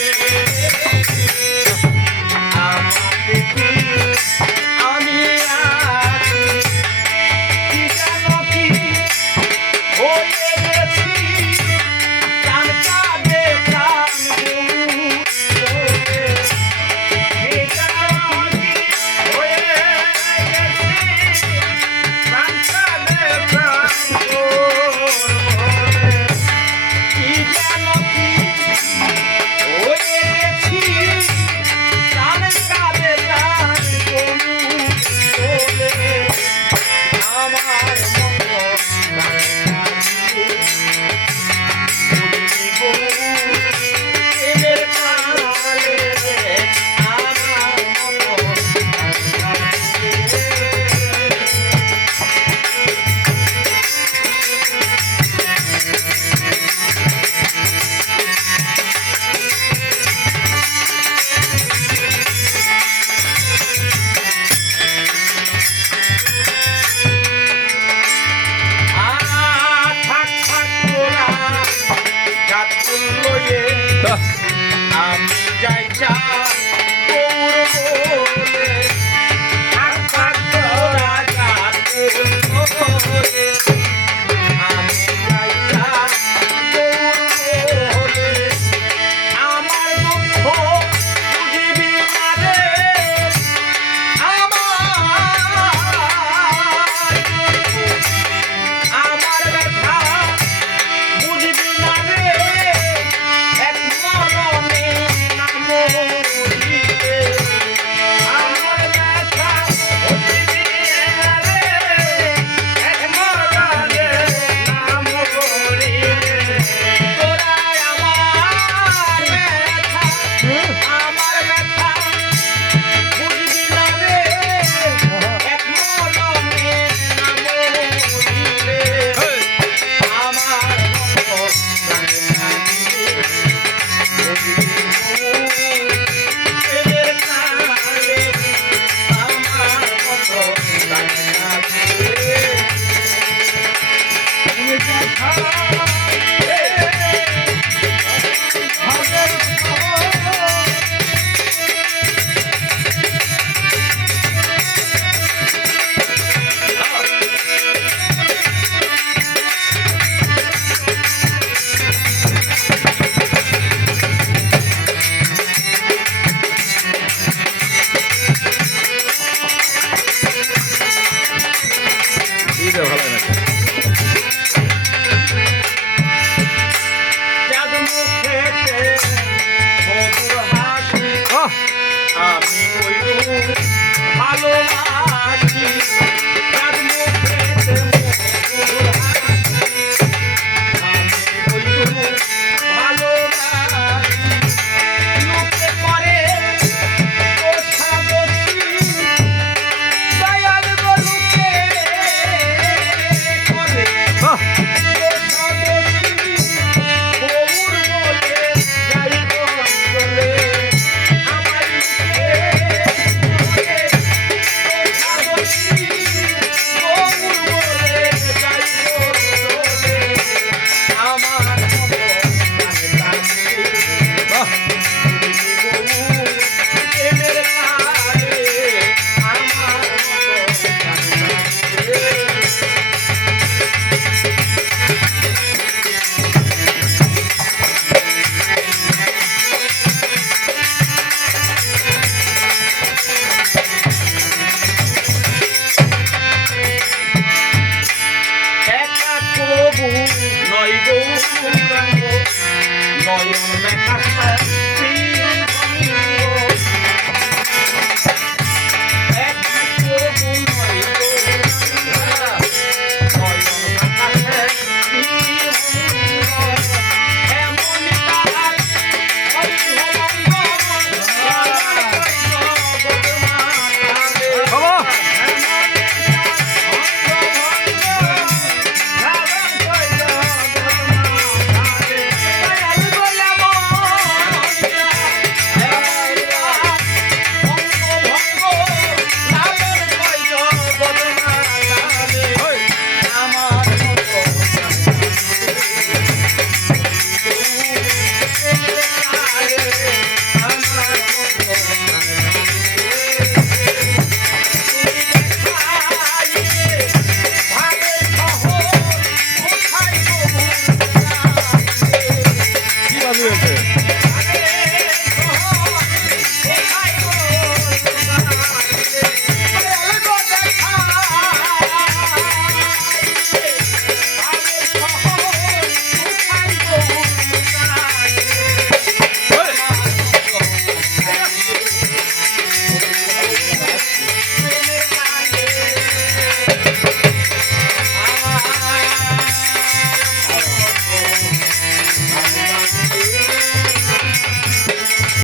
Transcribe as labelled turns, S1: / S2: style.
S1: Yeah. আমার আমি যাই চাই Ah. আমি ভালোবাসি। Bye.